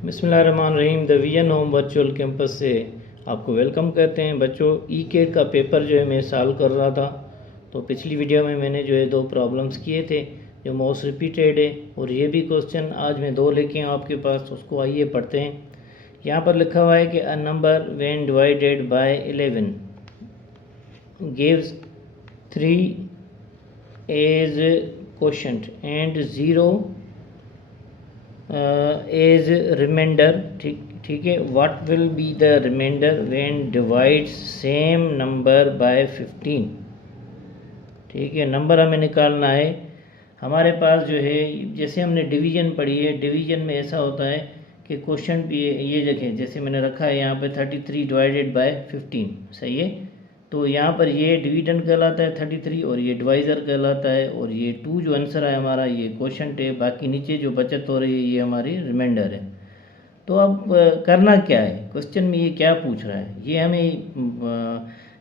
बिस्मिल्लाहिर्रहमानिर्रहीम। The vision home virtual campus से आपको वेलकम करते हैं। बच्चों, ई केट का पेपर जो है मैं सॉल्व कर रहा था। तो पिछली वीडियो में मैंने जो है 2 प्रॉब्लम्स किए थे जो मोस्ट रिपीटेड है, और ये भी क्वेश्चन आज मैं 2 लेके आऊँ आपके पास। उसको आइए पढ़ते हैं। यहाँ पर लिखा हुआ है कि a number when divided by 11 gives 3 as quotient and 0 as remainder. ठीक है। What will be the remainder when divides same number by 15। ठीक है, नंबर हमें निकालना है। हमारे पास जो है, जैसे हमने डिवीजन पढ़ी है, डिवीजन में ऐसा होता है कि क्वेश्चन भी ये देखें, जैसे मैंने रखा है यहाँ पे 33 डिवाइडेड बाय 15, सही है। तो यहाँ पर ये डिवीजन कहलाता है 33 और ये डिवाइज़र कहलाता है, और ये 2 जो आंसर है हमारा ये क्वेश्चन है। बाकी नीचे जो बचत हो रही है ये हमारी रिमाइंडर है। तो अब करना क्या है, क्वेश्चन में ये क्या पूछ रहा है, ये हमें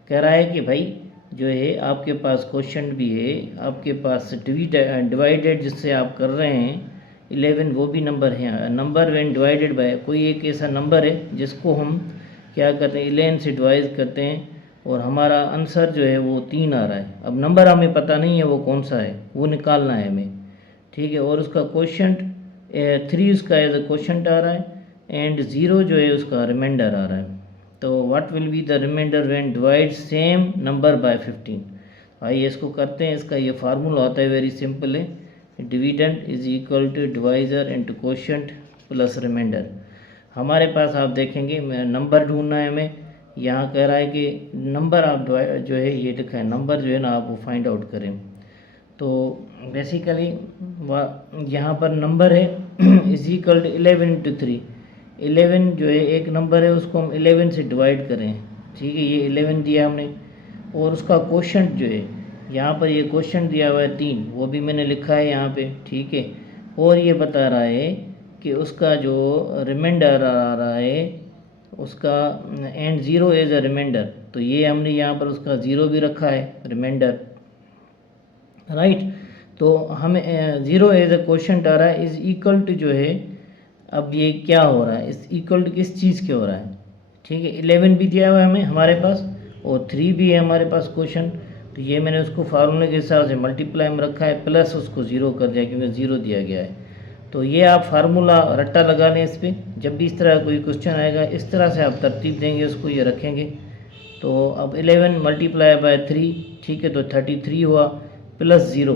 कह रहा है कि भाई जो है आपके पास क्वेश्चन भी है, आपके पास डिवाइडेड जिससे आप कर रहे हैं 11 वो भी नंबर है। नंबर व्हेन डिवाइडेड बाय कोई एक ऐसा नंबर है जिसको हम क्या करते हैं 11 से डिवाइड करते हैं, और हमारा आंसर जो है वो 3 आ रहा है। अब नंबर हमें पता नहीं है वो कौन सा है, वो निकालना है हमें। ठीक है, और उसका क्वेश्चन 3 उसका एज अ क्वेश्चन आ रहा है, एंड 0 जो है उसका रिमाइंडर आ रहा है। तो what will be the remainder when divide same number by 15। आइए इसको करते हैं। इसका ये फार्मूला होता है, वेरी सिंपल है, dividend is equal to divisor into quotient plus remainder. हमारे पास आप देखेंगे नंबर ढूंढना है हमें। यहाँ कह रहा है कि नंबर आप जो है ये लिखा है, नंबर जो है ना आप वो फाइंड आउट करें। तो बेसिकली यहाँ पर नंबर है इज इक्वल टू 11 इंटू 3। 11 जो है एक नंबर है, उसको हम 11 से डिवाइड करें। ठीक है, ये 11 दिया हमने, और उसका क्वोशंट जो है यहाँ पर ये क्वोशंट दिया हुआ है 3, वो भी मैंने लिखा है यहाँ पे। ठीक है, और ये बता रहा है कि उसका जो रिमाइंडर आ रहा है उसका एंड 0 एज अ रिमाइंडर। तो ये हमने यहाँ पर उसका 0 भी रखा है रिमाइंडर, राइट। तो हमें 0 एज अ क्वोशंट आ रहा है इज इक्वल टू जो है, अब ये क्या हो रहा है, इस इक्वल टू किस चीज़ के हो रहा है। ठीक है, 11 भी दिया हुआ है हमें हमारे पास, और 3 भी है हमारे पास क्वेश्चन। तो ये मैंने उसको फार्मूले के हिसाब से मल्टीप्लाई में रखा है, प्लस उसको 0 कर दिया क्योंकि 0 दिया गया है। तो ये आप फार्मूला रट्टा लगा लें इस पर। जब भी इस तरह कोई क्वेश्चन आएगा इस तरह से आप तरतीब देंगे उसको, ये रखेंगे। तो अब 11 मल्टीप्लाई बाय 3, ठीक है, तो 33 हुआ प्लस 0।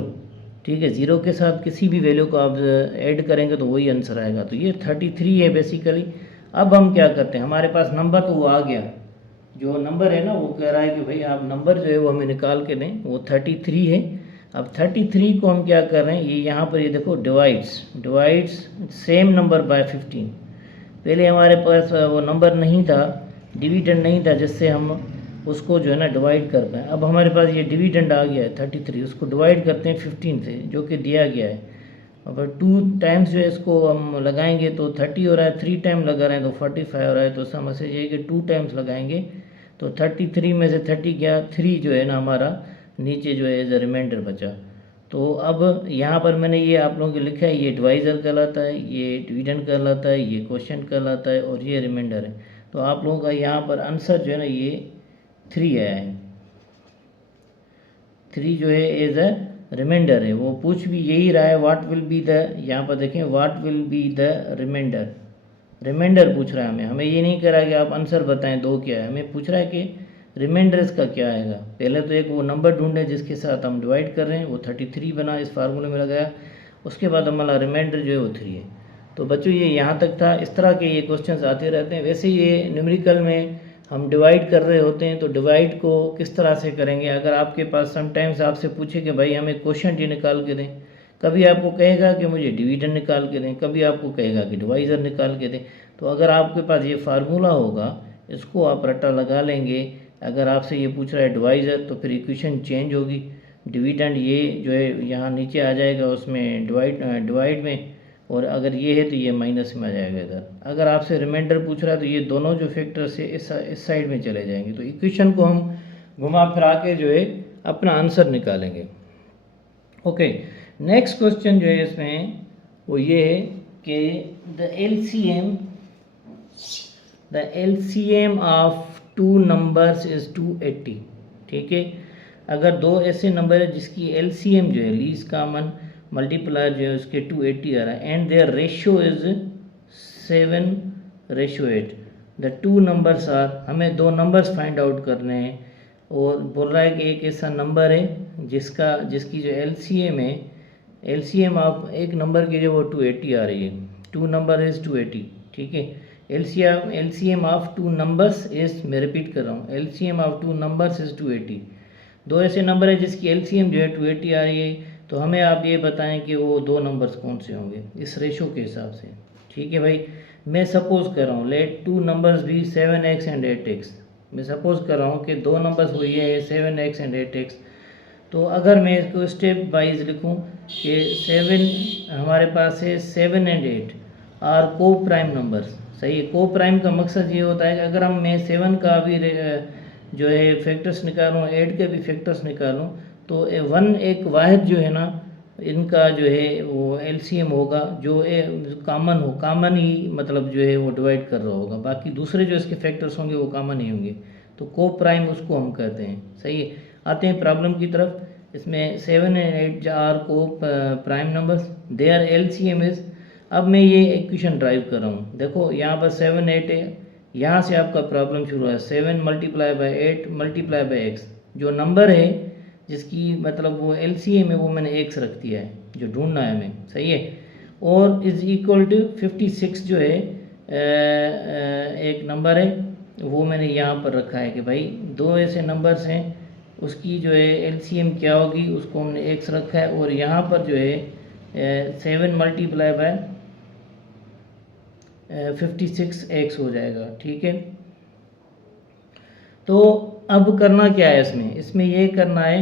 ठीक है, 0 के साथ किसी भी वैल्यू को आप ऐड करेंगे तो वही आंसर आएगा। तो ये 33 है बेसिकली। अब हम क्या करते हैं, हमारे पास नंबर तो वो आ गया, जो नंबर है ना वो कह रहा है कि भाई आप नंबर जो है वो हमें निकाल के दें, वो 33 है। अब 33 को हम क्या कर रहे हैं, ये यहाँ पर ये देखो डिवाइड्स सेम नंबर बाय 15। पहले हमारे पास वो नंबर नहीं था, डिविडेंड नहीं था जिससे हम उसको जो है ना डिवाइड कर पाएँ। अब हमारे पास ये डिविडेंड आ गया है 33, उसको डिवाइड करते हैं 15 से जो कि दिया गया है। अब 2 टाइम्स जो है इसको हम लगाएंगे तो 30 हो रहा है, 3 टाइम लगा रहे हैं तो 45 हो रहा है। तो समझ ये कि 2 टाइम्स लगाएंगे तो 33 में से 30 गया, 3 जो है ना हमारा नीचे जो है एज अ रिमाइंडर बचा। तो अब यहाँ पर मैंने ये आप लोगों को लिखा है, ये डिवाइज़र कहलाता है, ये डिविडेंड कहलाता है, ये क्वोशंट कहलाता है, और ये रिमाइंडर है। तो आप लोगों का यहाँ पर आंसर जो है ना ये 3 आया है। 3 जो है एज अ रिमाइंडर है। वो पूछ भी यही रहा है, व्हाट विल बी द, यहाँ पर देखें what will be the remainder पूछ रहा है हमें ये नहीं कह रहा है कि आप आंसर बताएं 2 क्या है, हमें पूछ रहा है कि रिमाइंडर इसका क्या आएगा। पहले तो एक वो नंबर ढूंढे जिसके साथ हम डिवाइड कर रहे हैं, वो 33 बना, इस फार्मूले में लगाया। उसके बाद हमारा रिमाइंडर जो है वो 3 है। तो बच्चों ये यहाँ तक था। इस तरह के ये क्वेश्चंस आते रहते हैं। वैसे ये न्यूमेरिकल में हम डिवाइड कर रहे होते हैं, तो डिवाइड को किस तरह से करेंगे। अगर आपके पास समटाइम्स आपसे पूछे कि भाई हमें क्वोशंट ये निकाल के दें, कभी आपको कहेगा कि मुझे डिविडेंड निकाल के दें, कभी आपको कहेगा कि डिवाइज़र निकाल के दें। तो अगर आपके पास ये फार्मूला होगा, इसको आप रट्टा लगा लेंगे। अगर आपसे ये पूछ रहा है डिवाइज़र तो फिर इक्वेशन चेंज होगी। डिविडेंड ये जो है यहाँ नीचे आ जाएगा उसमें डिवाइड में, और अगर ये है तो ये माइनस में आ जाएगा इधर। अगर आपसे रिमाइंडर पूछ रहा है तो ये दोनों जो फैक्टर से इस साइड में चले जाएंगे। तो इक्वेशन को हम घुमा फिरा के जो है अपना आंसर निकालेंगे। ओके, नेक्स्ट क्वेश्चन जो है इसमें वो ये है कि the LCM the LCM of two numbers is 280, ठीक है। अगर दो ऐसे नंबर है जिसकी LCM जो है लीस्ट कॉमन मल्टीप्लायर जो है उसके 280 आ रहा है, and their ratio is 7:8। The two numbers are, हमें दो नंबर्स फाइंड आउट करने हैं, और बोल रहा है कि एक ऐसा नंबर है जिसकी जो LCM है, LCM आप एक नंबर की जो वो 280 आ रही है, टू नंबर इज़ 280, ठीक है। LCM of two numbers is, मैं रिपीट कर रहा हूँ, LCM of two numbers is 280। दो ऐसे नंबर है जिसकी LCM जो है 280 आ रही है, तो हमें आप ये बताएं कि वो दो नंबर्स कौन से होंगे इस रेशो के हिसाब से, ठीक है भाई। मैं सपोज कर रहा हूँ लेट टू नंबर्स भी 7x एंड 8x। मैं सपोज कर रहा हूँ कि दो नंबर्स हुई है 7x एंड 8x। तो अगर मैं इसको स्टेप वाइज लिखूँ कि 7 हमारे पास है, 7 एंड 8 आर को प्राइम नंबर्स, सही है। को प्राइम का मकसद ये होता है कि अगर हम मैं 7 का भी जो है फैक्टर्स निकालूँ, 8 के भी फैक्टर्स निकालूँ, तो 1 एक वाहिद जो है ना इनका जो है वो LCM होगा जो कॉमन हो, कॉमन ही मतलब जो है वो डिवाइड कर रहा होगा, बाकी दूसरे जो इसके फैक्टर्स होंगे वो कॉमन ही होंगे, तो को प्राइम उसको हम कहते हैं, सही है। आते हैं प्रॉब्लम की तरफ। इसमें 7 एंड 8 आर को prime numbers, their LCM is, अब मैं ये इक्वेशन ड्राइव कर रहा हूँ, देखो यहाँ पर 7 8 है, यहाँ से आपका प्रॉब्लम शुरू है, 7 multiply by 8 multiply by x, जो नंबर है जिसकी मतलब वो LCM है वो मैंने एक्स रख दिया है, जो ढूंढना है हमें, सही है। और इज़ इक्वल टू 56 जो है एक नंबर है वो मैंने यहाँ पर रखा है कि भाई दो ऐसे नंबर्स हैं उसकी जो है LCM क्या होगी, उसको हमने एक्स रखा है, और यहाँ पर जो है 7 मल्टीप्लाई बाय 56x हो जाएगा, ठीक है। तो अब करना क्या है इसमें ये करना है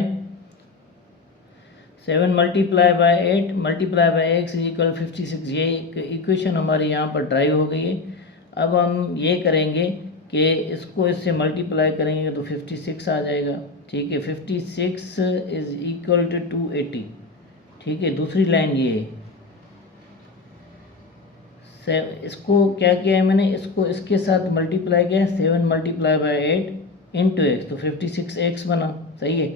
7 multiply by 8 multiply by x is equal 56, ये इक्वेशन हमारी यहाँ पर ड्राइव हो गई है। अब हम ये करेंगे कि इसको इससे मल्टीप्लाई करेंगे तो 56 आ जाएगा, ठीक है। 56 इज इक्वल टू 280, ठीक है। दूसरी लाइन ये है, इसको क्या किया है मैंने, इसको इसके साथ मल्टीप्लाई किया, 7 मल्टीप्लाई बाय 8 इंटू एक्स, तो 56x बना, सही है।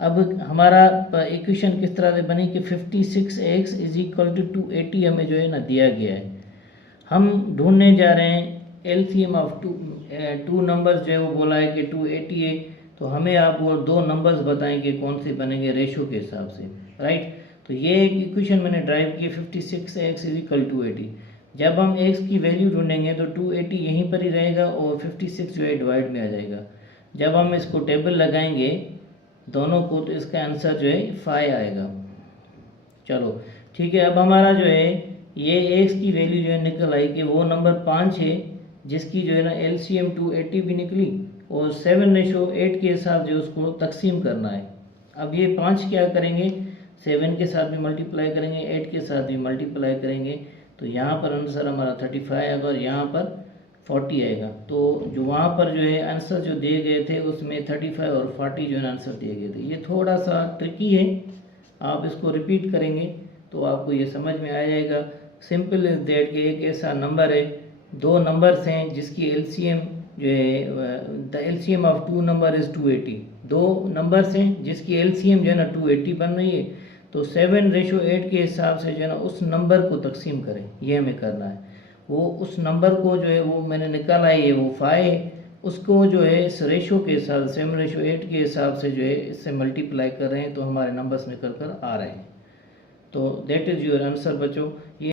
अब हमारा इक्वेशन किस तरह से बनी कि 56x इज इक्वल टू 280 हमें जो है ना दिया गया है। हम ढूंढने जा रहे हैं LCM ऑफ टू नंबर्स, जो है वो बोला है कि 280 है, तो हमें आप वो दो नंबर्स बताएं कि कौन से बनेंगे रेशो के हिसाब से, राइट। तो ये एक इक्वेशन मैंने ड्राइव की, 56x इज इक्वल टू 280। जब हम x की वैल्यू ढूंढेंगे तो 280 यहीं पर ही रहेगा और 56 जो है डिवाइड में आ जाएगा। जब हम इसको टेबल लगाएंगे दोनों को तो इसका आंसर जो है 5 आएगा। चलो ठीक है, अब हमारा जो है ये x की वैल्यू जो है निकल आई कि वो नंबर 5 है जिसकी जो है ना LCM 280 भी निकली, और 7:8 के हिसाब से उसको तकसीम करना है। अब ये 5 क्या करेंगे, 7 के साथ भी मल्टीप्लाई करेंगे, 8 के साथ भी मल्टीप्लाई करेंगे, तो यहाँ पर आंसर हमारा 35 आएगा और यहाँ पर 40 आएगा। तो जो वहाँ पर जो है आंसर जो दिए गए थे उसमें 35 और 40 जो है आंसर दिए गए थे। ये थोड़ा सा ट्रिकी है, आप इसको रिपीट करेंगे तो आपको ये समझ में आ जाएगा। सिंपल इज दैट कि एक ऐसा नंबर है, दो नंबर्स हैं जिसकी LCM जो है the LCM of two number is 280। दो नंबर्स हैं जिसकी LCM जो है ना 280 बन रही है, तो 7:8 के हिसाब से जो है ना उस नंबर को तकसीम करें, ये हमें करना है। वो उस नंबर को जो है वो मैंने निकाला है, वो 5 है, उसको जो है इस रेशो के हिसाब से 7:8 के हिसाब से जो है इससे मल्टीप्लाई कर रहे हैं, तो हमारे नंबर्स निकल कर आ रहे हैं। तो दैट इज़ योर आंसर बच्चों। ये